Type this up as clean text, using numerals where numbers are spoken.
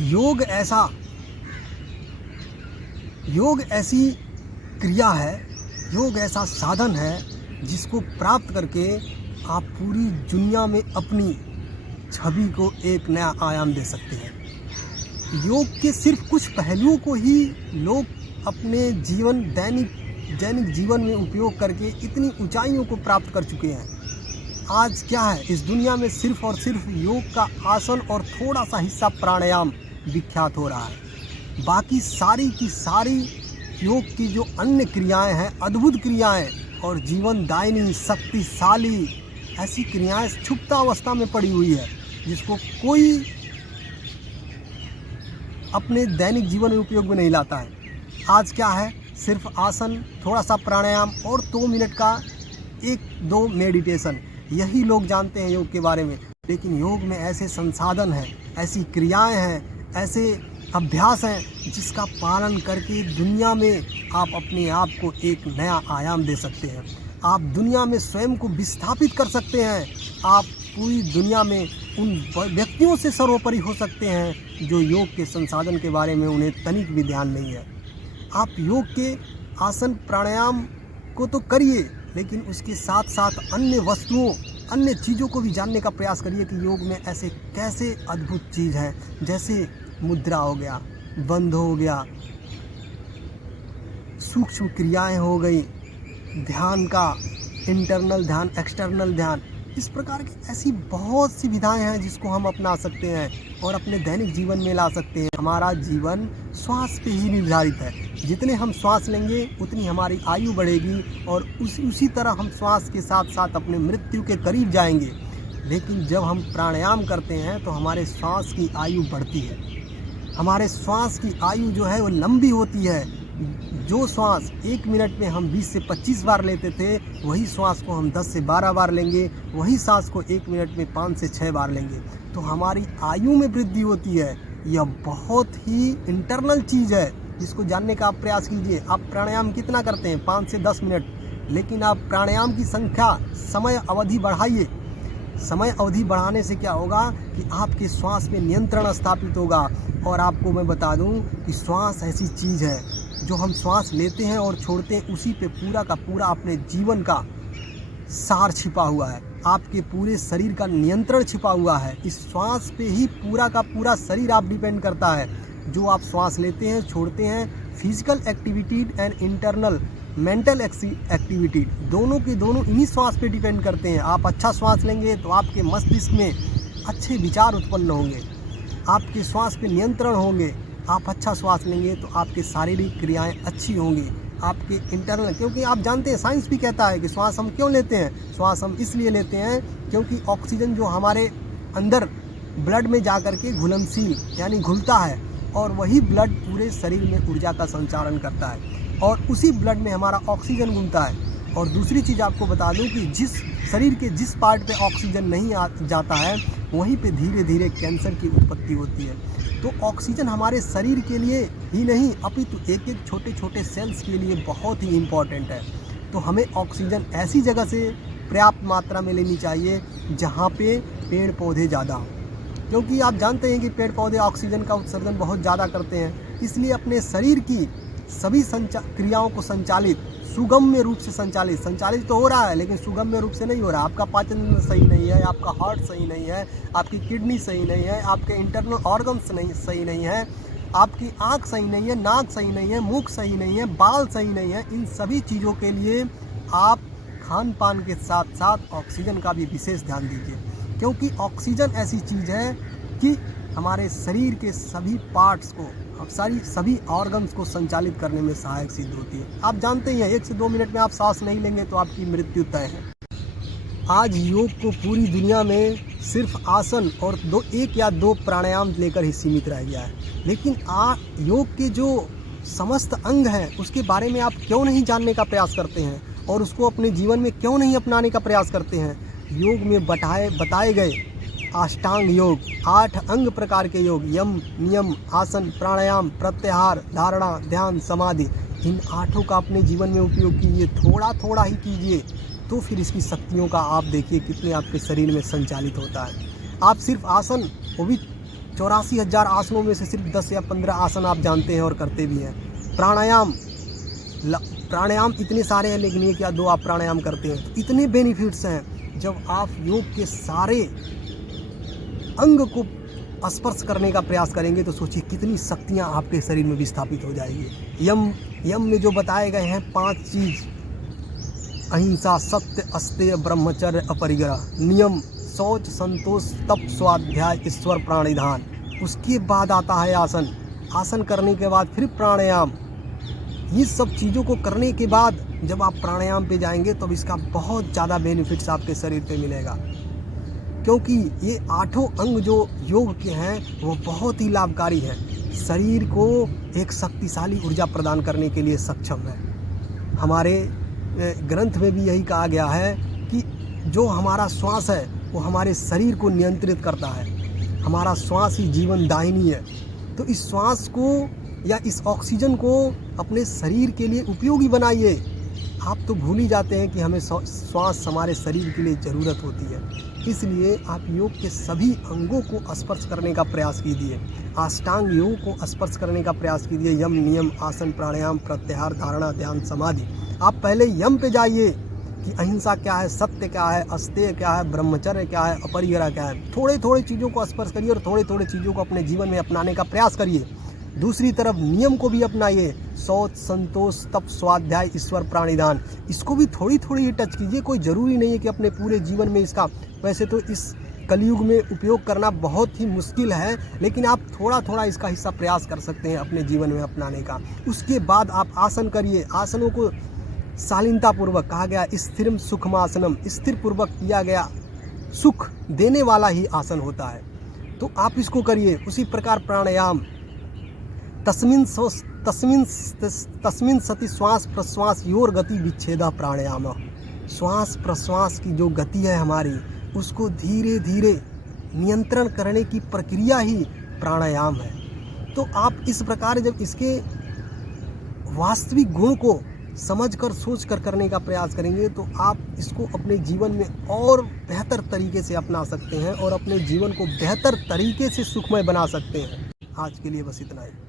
योग ऐसा योग ऐसी क्रिया है, योग ऐसा साधन है जिसको प्राप्त करके आप पूरी दुनिया में अपनी छवि को एक नया आयाम दे सकते हैं। योग के सिर्फ कुछ पहलुओं को ही लोग अपने दैनिक जीवन में उपयोग करके इतनी ऊंचाइयों को प्राप्त कर चुके हैं। आज क्या है, इस दुनिया में सिर्फ और सिर्फ योग का आसन और थोड़ा सा हिस्सा प्राणायाम विख्यात हो रहा है। बाकी सारी की सारी योग की जो अन्य क्रियाएं हैं, अद्भुत क्रियाएं और जीवनदायिनी शक्तिशाली ऐसी क्रियाएं क्षुप्त अवस्था में पड़ी हुई है, जिसको कोई अपने दैनिक जीवन में उपयोग में नहीं लाता है। आज क्या है, सिर्फ आसन, थोड़ा सा प्राणायाम और 2 मिनट का 1-2 मेडिटेशन, यही लोग जानते हैं योग के बारे में। लेकिन योग में ऐसे संसाधन हैं, ऐसी क्रियाएं हैं, ऐसे अभ्यास हैं जिसका पालन करके दुनिया में आप अपने आप को एक नया आयाम दे सकते हैं। आप दुनिया में स्वयं को विस्थापित कर सकते हैं। आप पूरी दुनिया में उन व्यक्तियों से सर्वोपरि हो सकते हैं जो योग के संसाधन के बारे में उन्हें तनिक भी ध्यान नहीं है। आप योग के आसन प्राणायाम को तो करिए, लेकिन उसके साथ साथ अन्य वस्तुओं, अन्य चीज़ों को भी जानने का प्रयास करिए कि योग में ऐसे कैसे अद्भुत चीज़ है। जैसे मुद्रा हो गया, बंध हो गया, सूक्ष्म क्रियाएं हो गई, ध्यान का इंटरनल ध्यान, एक्सटर्नल ध्यान, इस प्रकार की ऐसी बहुत सी विधाएं हैं जिसको हम अपना सकते हैं और अपने दैनिक जीवन में ला सकते हैं। हमारा जीवन श्वास पे ही निर्धारित है। जितने हम श्वास लेंगे उतनी हमारी आयु बढ़ेगी और उसी तरह हम श्वास के साथ साथ अपने मृत्यु के करीब जाएंगे। लेकिन जब हम प्राणायाम करते हैं तो हमारे श्वास की आयु बढ़ती है। हमारे श्वास की आयु जो है वो लंबी होती है। जो श्वास 1 मिनट में हम 20 से 25 बार लेते थे, वही श्वास को हम 10 से 12 बार लेंगे। वही सांस को 1 मिनट में 5 से 6 बार लेंगे, तो हमारी आयु में वृद्धि होती है। यह बहुत ही इंटरनल चीज़ है जिसको जानने का आप प्रयास कीजिए। आप प्राणायाम कितना करते हैं? 5 से 10 मिनट, लेकिन आप प्राणायाम की संख्या, समय अवधि बढ़ाइए। समय अवधि बढ़ाने से क्या होगा कि आपके श्वास पे नियंत्रण स्थापित होगा। और आपको मैं बता दूं कि श्वास ऐसी चीज़ है, जो हम श्वास लेते हैं और छोड़ते हैं, उसी पे पूरा का पूरा अपने जीवन का सार छिपा हुआ है। आपके पूरे शरीर का नियंत्रण छिपा हुआ है। इस श्वास पे ही पूरा का पूरा शरीर आप डिपेंड करता है। जो आप श्वास लेते हैं, छोड़ते हैं, physical activity and internal mental activity, दोनों के दोनों इन्हीं श्वास पे डिपेंड करते हैं। आप अच्छा श्वास लेंगे तो आपके मस्तिष्क में अच्छे विचार उत्पन्न होंगे, आपके श्वास पे नियंत्रण होंगे। आप अच्छा श्वास लेंगे तो आपके शारीरिक क्रियाएं अच्छी होंगी, आपके इंटरनल, क्योंकि आप जानते हैं, साइंस भी कहता है कि श्वास हम क्यों लेते हैं। श्वास हम इसलिए लेते हैं क्योंकि ऑक्सीजन जो हमारे अंदर ब्लड में जा कर के घुलनशील यानी घुलता है, और वही ब्लड पूरे शरीर में ऊर्जा का संचालन करता है, और उसी ब्लड में हमारा ऑक्सीजन घूमता है। और दूसरी चीज़ आपको बता दूं कि जिस शरीर के जिस पार्ट पे ऑक्सीजन नहीं जाता है, वहीं पे धीरे धीरे कैंसर की उत्पत्ति होती है। तो ऑक्सीजन हमारे शरीर के लिए ही नहीं, अपितु एक एक छोटे छोटे सेल्स के लिए बहुत ही इम्पॉर्टेंट है। तो हमें ऑक्सीजन ऐसी जगह से पर्याप्त मात्रा में लेनी चाहिए जहाँ पे पेड़ पौधे ज़्यादा हों, क्योंकि आप जानते हैं कि पेड़ पौधे ऑक्सीजन का उत्सर्जन बहुत ज़्यादा करते हैं। इसलिए अपने शरीर की सभी क्रियाओं को सुगम्य रूप से संचालित तो हो रहा है, लेकिन सुगम्य रूप से नहीं हो रहा। आपका पाचन सही नहीं है, आपका हार्ट सही नहीं है, आपकी किडनी सही नहीं है, आपके इंटरनल ऑर्गन्स सही नहीं है, आपकी आँख सही नहीं है, नाक सही नहीं है, मुख सही नहीं है, बाल सही नहीं है। इन सभी चीज़ों के लिए आप खान पान के साथ साथ ऑक्सीजन का भी विशेष ध्यान दीजिए, क्योंकि ऑक्सीजन ऐसी चीज़ है कि हमारे शरीर के सभी पार्ट्स को, सभी ऑर्गन्स को संचालित करने में सहायक सिद्ध होती है। आप जानते ही हैं, 1 से 2 मिनट में आप सांस नहीं लेंगे तो आपकी मृत्यु तय है। आज योग को पूरी दुनिया में सिर्फ आसन और 1 या 2 प्राणायाम लेकर ही सीमित रह गया है। लेकिन योग के जो समस्त अंग हैं उसके बारे में आप क्यों नहीं जानने का प्रयास करते हैं और उसको अपने जीवन में क्यों नहीं अपनाने का प्रयास करते हैं। योग में बताए गए अष्टांग योग, 8 अंग प्रकार के योग, यम, नियम, आसन, प्राणायाम, प्रत्याहार, धारणा, ध्यान, समाधि, इन 8 का अपने जीवन में उपयोग कीजिए। थोड़ा थोड़ा ही कीजिए, तो फिर इसकी शक्तियों का आप देखिए कितने आपके शरीर में संचालित होता है। आप सिर्फ आसन, वो भी 84,000 आसनों में से सिर्फ 10 या 15 आसन आप जानते हैं और करते भी हैं। प्राणायाम इतने सारे हैं, लेकिन 1 या 2 आप प्राणायाम करते हैं। तो इतने बेनिफिट्स हैं। जब आप योग के सारे अंग को स्पर्श करने का प्रयास करेंगे तो सोचिए कितनी शक्तियाँ आपके शरीर में विस्थापित हो जाएगी। यम में जो बताए गए हैं 5 चीज़, अहिंसा, सत्य, अस्तेय, ब्रह्मचर्य, अपरिग्रह, नियम, शौच, संतोष, तप, स्वाध्याय, ईश्वर, प्राणिधान। उसके बाद आता है आसन। आसन करने के बाद फिर प्राणायाम। ये सब चीज़ों को करने के बाद जब आप प्राणायाम पे जाएंगे तो इसका बहुत ज़्यादा बेनिफिट्स आपके शरीर पे मिलेगा, क्योंकि ये 8 अंग जो योग के हैं वो बहुत ही लाभकारी हैं। शरीर को एक शक्तिशाली ऊर्जा प्रदान करने के लिए सक्षम है। हमारे ग्रंथ में भी यही कहा गया है कि जो हमारा श्वास है वो हमारे शरीर को नियंत्रित करता है। हमारा श्वास ही जीवन दायिनी है। तो इस श्वास को या इस ऑक्सीजन को अपने शरीर के लिए उपयोगी बनाइए। आप तो भूल ही जाते हैं कि हमें श्वास हमारे शरीर के लिए ज़रूरत होती है। इसलिए आप योग के सभी अंगों को स्पर्श करने का प्रयास कीजिए। अष्टांग योग को स्पर्श करने का प्रयास कीजिए। यम, नियम, आसन, प्राणायाम, प्रत्याहार, धारणा, ध्यान, समाधि। आप पहले यम पे जाइए कि अहिंसा क्या है, सत्य क्या है, अस्तेय क्या है, ब्रह्मचर्य क्या है, अपरिग्रह क्या है। थोड़े थोड़े चीज़ों को स्पर्श करिए और थोड़े थोड़े चीज़ों को अपने जीवन में अपनाने का प्रयास करिए। दूसरी तरफ नियम को भी अपनाइए। शौच, संतोष, तप, स्वाध्याय, ईश्वर, प्राणिधान। इसको भी थोड़ी थोड़ी ही टच कीजिए। कोई ज़रूरी नहीं है कि अपने पूरे जीवन में इसका, वैसे तो इस कलयुग में उपयोग करना बहुत ही मुश्किल है, लेकिन आप थोड़ा थोड़ा इसका हिस्सा प्रयास कर सकते हैं अपने जीवन में अपनाने का। उसके बाद आप आसन करिए। आसनों को शालीनतापूर्वक कहा गया स्थिरम सुखमासनम, स्थिर पूर्वक किया गया सुख देने वाला ही आसन होता है। तो आप इसको करिए। उसी प्रकार प्राणायाम, तस्मिन् सति श्वास प्रश्वास योर गति विच्छेदा प्राणायाम। श्वास प्रश्वास की जो गति है हमारी, उसको धीरे धीरे नियंत्रण करने की प्रक्रिया ही प्राणायाम है। तो आप इस प्रकार जब इसके वास्तविक गुण को समझकर सोचकर करने का प्रयास करेंगे तो आप इसको अपने जीवन में और बेहतर तरीके से अपना सकते हैं और अपने जीवन को बेहतर तरीके से सुखमय बना सकते हैं। आज के लिए बस इतना ही।